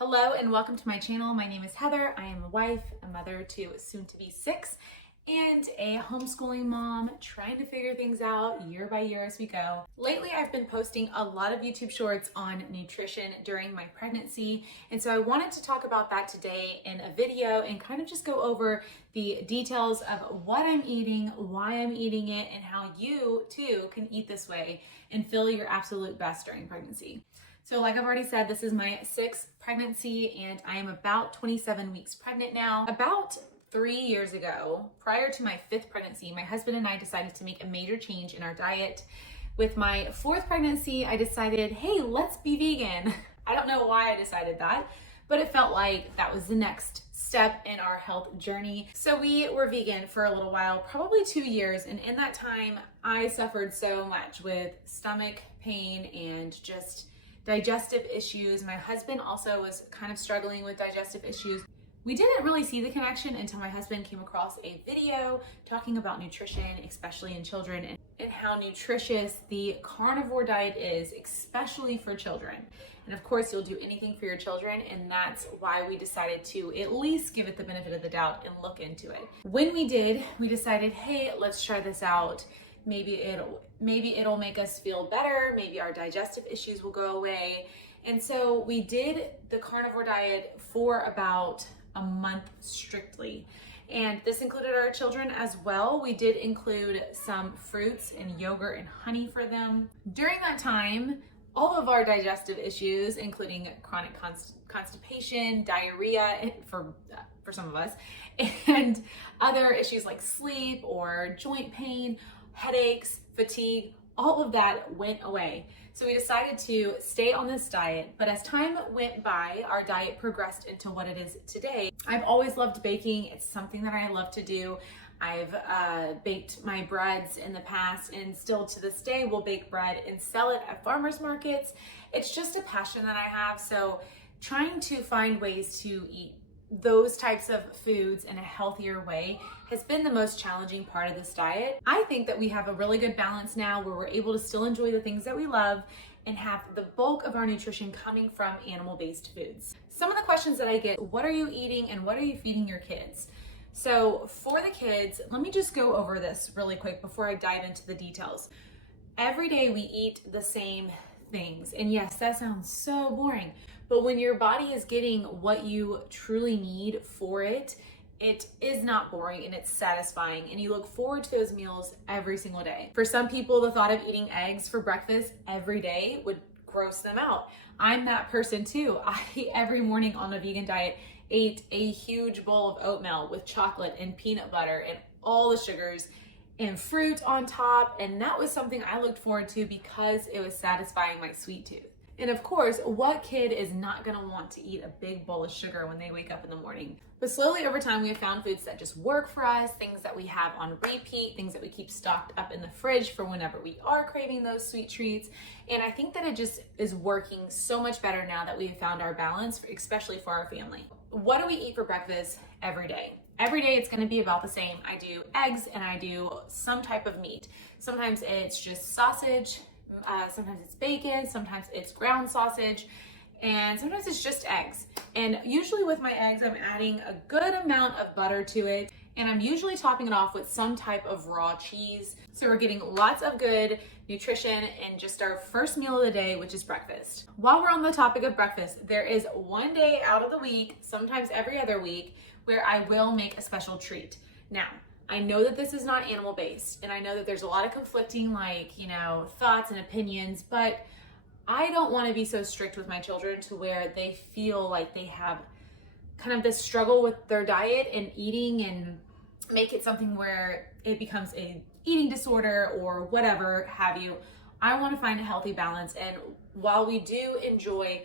Hello and welcome to my channel. My name is Heather. I am a wife, a mother to soon to be 6, and a homeschooling mom trying to figure things out year by year as we go. Lately, I've been posting a lot of YouTube shorts on nutrition during my pregnancy, and so I wanted to talk about that today in a video and kind of just go over the details of what I'm eating, why I'm eating it, and how you too can eat this way and feel your absolute best during pregnancy. So like I've already said, this is my 6th pregnancy and I am about 27 weeks pregnant now. About 3 years ago, prior to my 5th pregnancy, my husband and I decided to make a major change in our diet. With my 4th pregnancy, I decided, hey, let's be vegan. I don't know why I decided that, but it felt like that was the next step in our health journey. So we were vegan for a little while, probably 2 years. And in that time, I suffered so much with stomach pain and just digestive issues. My husband also was kind of struggling with digestive issues. We didn't really see the connection until my husband came across a video talking about nutrition, especially in children, and how nutritious the carnivore diet is, especially for children. And of course, you'll do anything for your children, and that's why we decided to at least give it the benefit of the doubt and look into it. When we did, we decided, hey, let's try this out. Maybe it'll make us feel better. Maybe our digestive issues will go away. And so we did the carnivore diet for about a month strictly. And this included our children as well. We did include some fruits and yogurt and honey for them. During that time, all of our digestive issues, including chronic constipation, diarrhea for some of us, and other issues like sleep or joint pain, headaches, fatigue, all of that went away. So we decided to stay on this diet, but as time went by, our diet progressed into what it is today. I've always loved baking. It's something that I love to do. I've baked my breads in the past and still to this day will bake bread and sell it at farmers markets. It's just a passion that I have. So trying to find ways to eat those types of foods in a healthier way has been the most challenging part of this diet. I think that we have a really good balance now where we're able to still enjoy the things that we love and have the bulk of our nutrition coming from animal-based foods. Some of the questions that I get, what are you eating and what are you feeding your kids? So for the kids, let me just go over this really quick before I dive into the details. Every day we eat the same things. And yes, that sounds so boring, but when your body is getting what you truly need for it, it is not boring and it's satisfying, and you look forward to those meals every single day. For some people, the thought of eating eggs for breakfast every day would gross them out. I'm that person too. I, every morning on a vegan diet, ate a huge bowl of oatmeal with chocolate and peanut butter and all the sugars and fruit on top, and that was something I looked forward to because it was satisfying my sweet tooth. And of course, what kid is not gonna want to eat a big bowl of sugar when they wake up in the morning? But slowly over time, we have found foods that just work for us, things that we have on repeat, things that we keep stocked up in the fridge for whenever we are craving those sweet treats. And I think that it just is working so much better now that we've found our balance, especially for our family. What do we eat for breakfast every day? Every day it's gonna be about the same. I do eggs and I do some type of meat. Sometimes it's just sausage, sometimes it's bacon, sometimes it's ground sausage, and sometimes it's just eggs. And usually with my eggs, I'm adding a good amount of butter to it, and I'm usually topping it off with some type of raw cheese. So we're getting lots of good nutrition in just our first meal of the day, which is breakfast. While we're on the topic of breakfast, there is one day out of the week, sometimes every other week, where I will make a special treat. Now, I know that this is not animal-based, and I know that there's a lot of conflicting, thoughts and opinions, but I don't want to be so strict with my children to where they feel like they have kind of this struggle with their diet and eating and make it something where it becomes a eating disorder or whatever have you. I want to find a healthy balance, and while we do enjoy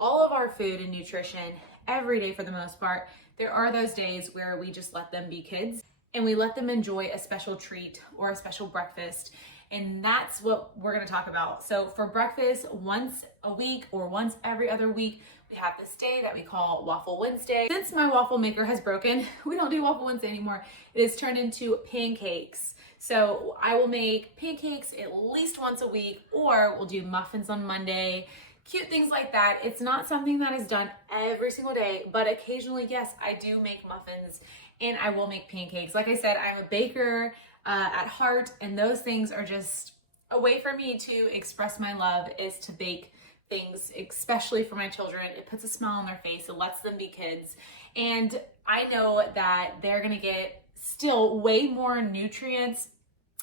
all of our food and nutrition every day for the most part, there are those days where we just let them be kids and we let them enjoy a special treat or a special breakfast. And that's what we're gonna talk about. So for breakfast, once a week or once every other week, we have this day that we call Waffle Wednesday. Since my waffle maker has broken, we don't do Waffle Wednesday anymore. It has turned into pancakes. So I will make pancakes at least once a week, or we'll do muffins on Monday, cute things like that. It's not something that is done every single day, but occasionally, yes, I do make muffins and I will make pancakes. Like I said, I'm a baker at heart, and those things are just a way for me to express my love, is to bake things, especially for my children. It puts a smile on their face. It lets them be kids. And I know that they're gonna get still way more nutrients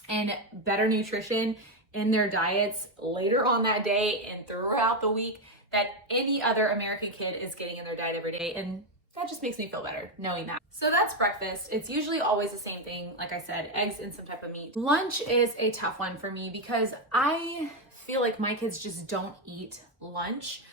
and better nutrition in their diets later on that day and throughout the week that any other American kid is getting in their diet every day. And that just makes me feel better knowing that. So that's breakfast. It's usually always the same thing. Like I said, eggs and some type of meat. Lunch is a tough one for me because I feel like my kids just don't eat lunch.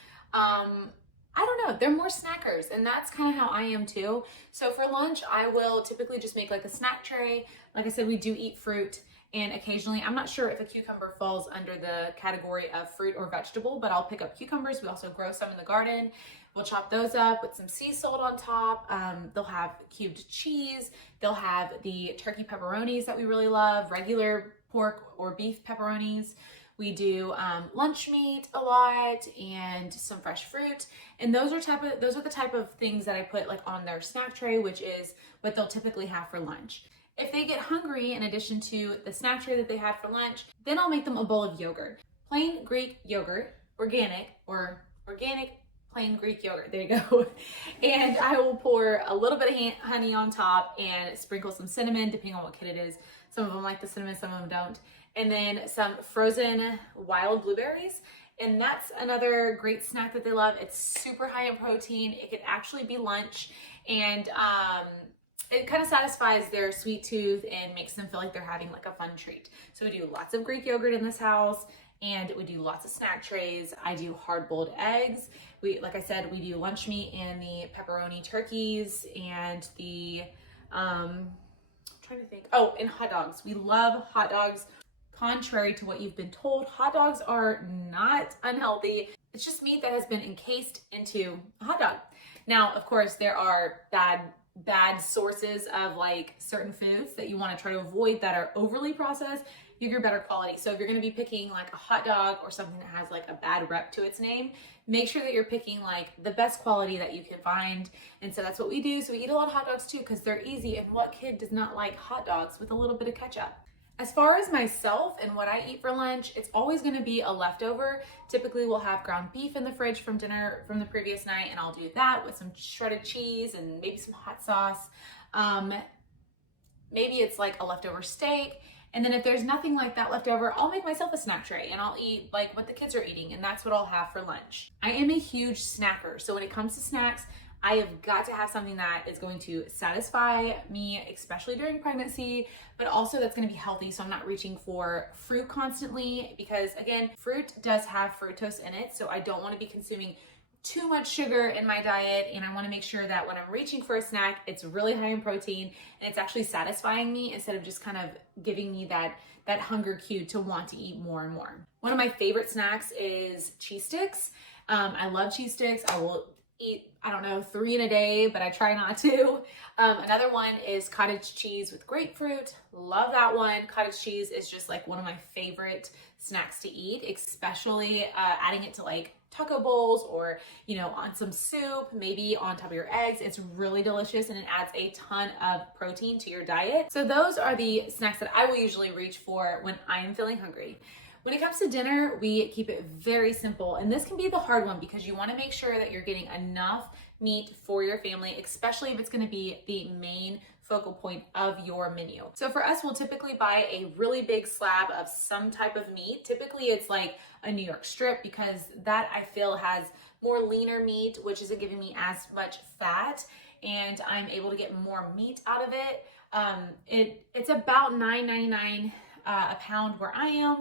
I don't know, they're more snackers, and that's kind of how I am too. So for lunch, I will typically just make like a snack tray. Like I said, we do eat fruit, and occasionally, I'm not sure if a cucumber falls under the category of fruit or vegetable, but I'll pick up cucumbers. We also grow some in the garden. We'll chop those up with some sea salt on top. They'll have cubed cheese. They'll have the turkey pepperonis that we really love, regular pork or beef pepperonis. We do lunch meat a lot and some fresh fruit. And those are the type of things that I put like on their snack tray, which is what they'll typically have for lunch. If they get hungry, in addition to the snack tray that they had for lunch, then I'll make them a bowl of yogurt. Plain Greek yogurt, organic plain Greek yogurt. There you go. And I will pour a little bit of honey on top and sprinkle some cinnamon, depending on what kid it is. Some of them like the cinnamon, some of them don't. And then some frozen wild blueberries. And that's another great snack that they love. It's super high in protein. It could actually be lunch. And it kind of satisfies their sweet tooth and makes them feel like they're having like a fun treat. So we do lots of Greek yogurt in this house, and we do lots of snack trays. I do hard-boiled eggs. Like I said, we do lunch meat and the pepperoni turkeys and the, I'm trying to think. Oh, and hot dogs. We love hot dogs. Contrary to what you've been told, hot dogs are not unhealthy. It's just meat that has been encased into a hot dog. Now, of course, there are bad sources of like certain foods that you want to try to avoid that are overly processed. You get better quality. So if you're going to be picking like a hot dog or something that has like a bad rep to its name, make sure that you're picking like the best quality that you can find. And so that's what we do. So we eat a lot of hot dogs too because they're easy. And what kid does not like hot dogs with a little bit of ketchup? As far as myself and what I eat for lunch, it's always going to be a leftover. Typically, we'll have ground beef in the fridge from dinner from the previous night, and I'll do that with some shredded cheese and maybe some hot sauce. Maybe it's like a leftover steak. And then if there's nothing like that left over, I'll make myself a snack tray and I'll eat like what the kids are eating, and that's what I'll have for lunch. I am a huge snacker. So when it comes to snacks, I have got to have something that is going to satisfy me, especially during pregnancy, but also that's going to be healthy. So I'm not reaching for fruit constantly because, again, fruit does have fructose in it. So I don't want to be consuming too much sugar in my diet, and I want to make sure that when I'm reaching for a snack, it's really high in protein and it's actually satisfying me instead of just kind of giving me that hunger cue to want to eat more and more. One of my favorite snacks is cheese sticks. I love cheese sticks. I will eat, 3 in a day, but I try not to. Another one is cottage cheese with grapefruit. Love that one. Cottage cheese is just like one of my favorite snacks to eat, especially adding it to like taco bowls or, on some soup, maybe on top of your eggs. It's really delicious and it adds a ton of protein to your diet. So those are the snacks that I will usually reach for when I'm feeling hungry. When it comes to dinner, we keep it very simple. And this can be the hard one because you want to make sure that you're getting enough meat for your family, especially if it's going to be the main focal point of your menu. So for us, we'll typically buy a really big slab of some type of meat. Typically it's like a New York strip because that I feel has more leaner meat, which isn't giving me as much fat, and I'm able to get more meat out of it. It's about $9.99 a pound where I am.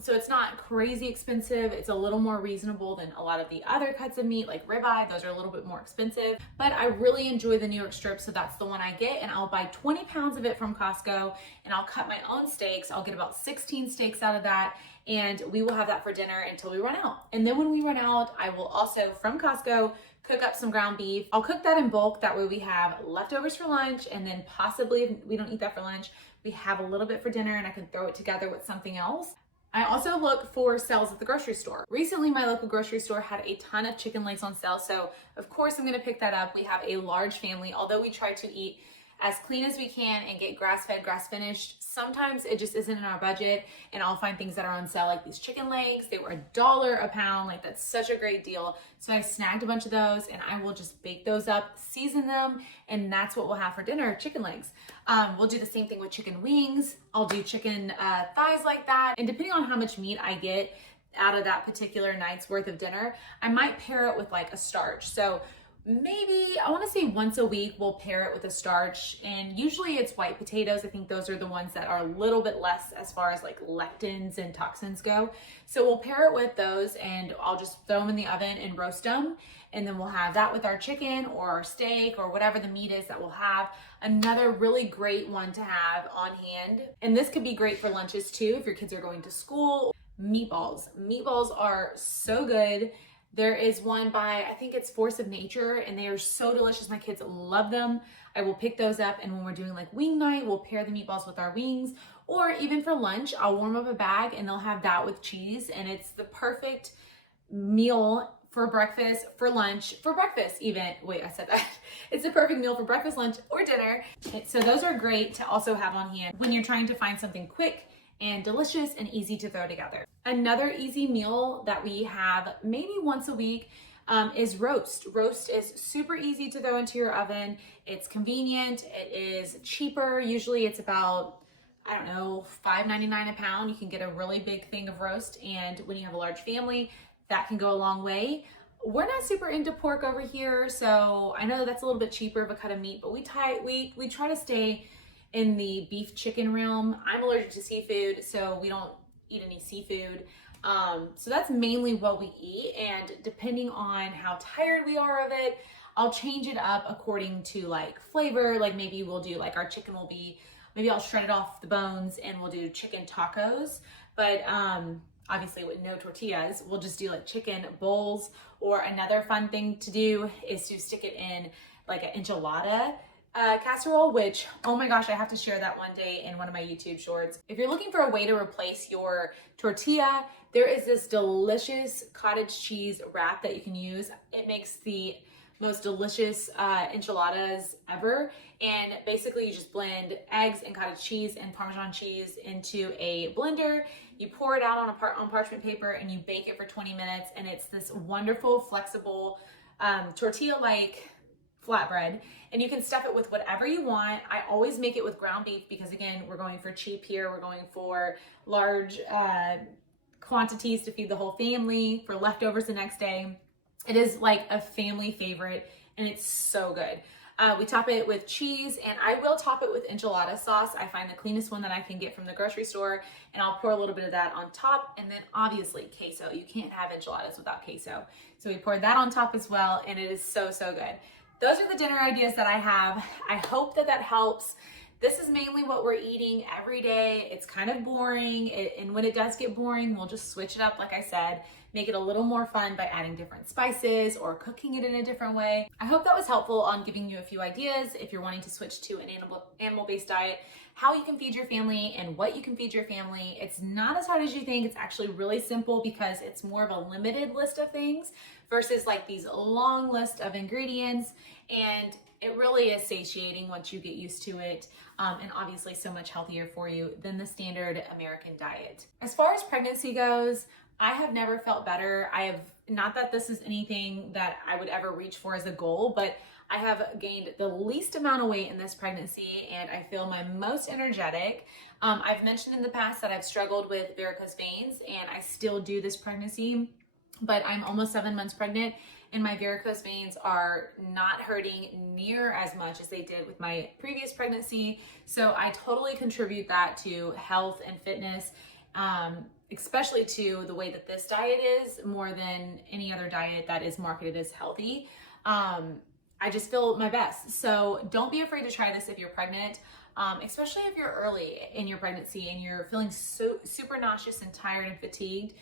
So it's not crazy expensive. It's a little more reasonable than a lot of the other cuts of meat like ribeye. Those are a little bit more expensive, but I really enjoy the New York strip. So that's the one I get, and I'll buy 20 pounds of it from Costco and I'll cut my own steaks. I'll get about 16 steaks out of that, and we will have that for dinner until we run out. And then when we run out, I will also from Costco cook up some ground beef. I'll cook that in bulk. That way we have leftovers for lunch, and then possibly if we don't eat that for lunch, we have a little bit for dinner and I can throw it together with something else. I also look for sales at the grocery store. Recently, my local grocery store had a ton of chicken legs on sale, so of course I'm gonna pick that up. We have a large family. Although we try to eat as clean as we can and get grass-fed, grass-finished, sometimes it just isn't in our budget, and I'll find things that are on sale, like these chicken legs. They were $1 a pound. Like, that's such a great deal. So I snagged a bunch of those, and I will just bake those up, season them, and that's what we'll have for dinner, chicken legs. We'll do the same thing with chicken wings. I'll do chicken thighs like that, and depending on how much meat I get out of that particular night's worth of dinner, I might pair it with like a starch. So maybe, I want to say once a week we'll pair it with a starch, and usually it's white potatoes. I think those are the ones that are a little bit less as far as like lectins and toxins go. So we'll pair it with those, and I'll just throw them in the oven and roast them, and then we'll have that with our chicken or our steak or whatever the meat is that we'll have. Another really great one to have on hand, and this could be great for lunches too if your kids are going to school. Meatballs. Meatballs are so good. There is one by, I think it's Force of Nature, and they are so delicious. My kids love them. I will pick those up, and when we're doing like wing night, we'll pair the meatballs with our wings, or even for lunch, I'll warm up a bag and they'll have that with cheese, and it's the perfect meal for breakfast, for lunch, for breakfast even. Wait, I said that. It's the perfect meal for breakfast, lunch, or dinner. So those are great to also have on hand when you're trying to find something quick and delicious and easy to throw together. Another easy meal that we have maybe once a week is roast. Roast is super easy to throw into your oven. It's convenient. It is cheaper. Usually it's about, I don't know, $5.99 a pound. You can get a really big thing of roast, and when you have a large family, that can go a long way. We're not super into pork over here, so I know that's a little bit cheaper of a cut of meat, but we try to stay in the beef chicken realm. I'm allergic to seafood, so we don't eat any seafood. So that's mainly what we eat, and depending on how tired we are of it, I'll change it up according to like flavor. Like maybe we'll do like our chicken will be, maybe I'll shred it off the bones and we'll do chicken tacos. But obviously with no tortillas, we'll just do like chicken bowls. Or another fun thing to do is to stick it in like an enchilada casserole, which, oh my gosh, I have to share that one day in one of my YouTube shorts. If you're looking for a way to replace your tortilla, there is this delicious cottage cheese wrap that you can use. It makes the most delicious enchiladas ever. And basically you just blend eggs and cottage cheese and Parmesan cheese into a blender. You pour it out on parchment paper and you bake it for 20 minutes. And it's this wonderful, flexible, tortilla-like flatbread, and you can stuff it with whatever you want. I always make it with ground beef because, again, we're going for cheap here. We're going for large quantities to feed the whole family, for leftovers the next day. It is like a family favorite, and it's so good. We top it with cheese, and I will top it with enchilada sauce. I find the cleanest one that I can get from the grocery store, and I'll pour a little bit of that on top, and then obviously queso. You can't have enchiladas without queso. So we poured that on top as well, and it is so, so good. Those are the dinner ideas that I have. I hope that that helps. This is mainly what we're eating every day. It's kind of boring, and when it does get boring, we'll just switch it up, like I said, make it a little more fun by adding different spices or cooking it in a different way. I hope that was helpful on giving you a few ideas if you're wanting to switch to an animal-based diet, how you can feed your family and what you can feed your family. It's not as hard as you think. It's actually really simple because it's more of a limited list of things versus like these long list of ingredients, and it really is satiating once you get used to it, and obviously so much healthier for you than the standard American diet. As far as pregnancy goes, I have never felt better. Not that this is anything that I would ever reach for as a goal, but I have gained the least amount of weight in this pregnancy, and I feel my most energetic. I've mentioned in the past that I've struggled with varicose veins, and I still do this pregnancy, but I'm almost 7 months pregnant, and my varicose veins are not hurting near as much as they did with my previous pregnancy. So I totally contribute that to health and fitness, especially to the way that this diet is, more than any other diet that is marketed as healthy. I just feel my best. So don't be afraid to try this if you're pregnant, especially if you're early in your pregnancy and you're feeling super nauseous and tired and fatigued.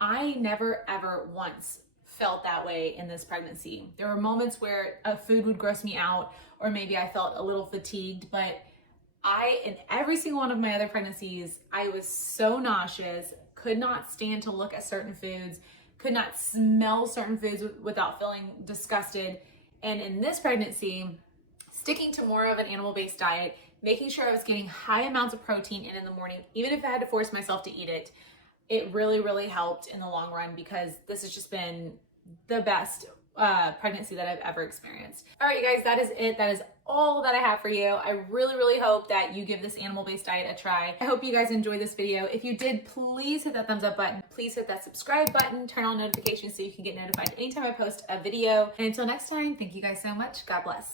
I never ever once felt that way in this pregnancy. There were moments where food would gross me out, or maybe I felt a little fatigued, but in every single one of my other pregnancies, I was so nauseous, could not stand to look at certain foods, could not smell certain foods without feeling disgusted. And in this pregnancy, sticking to more of an animal-based diet, making sure I was getting high amounts of protein in the morning, even if I had to force myself to eat it, it really, really helped in the long run, because this has just been the best pregnancy that I've ever experienced. All right, you guys, that is it. That is all that I have for you. I really, really hope that you give this animal-based diet a try. I hope you guys enjoyed this video. If you did, please hit that thumbs up button. Please hit that subscribe button, turn on notifications so you can get notified anytime I post a video. And until next time, thank you guys so much. God bless.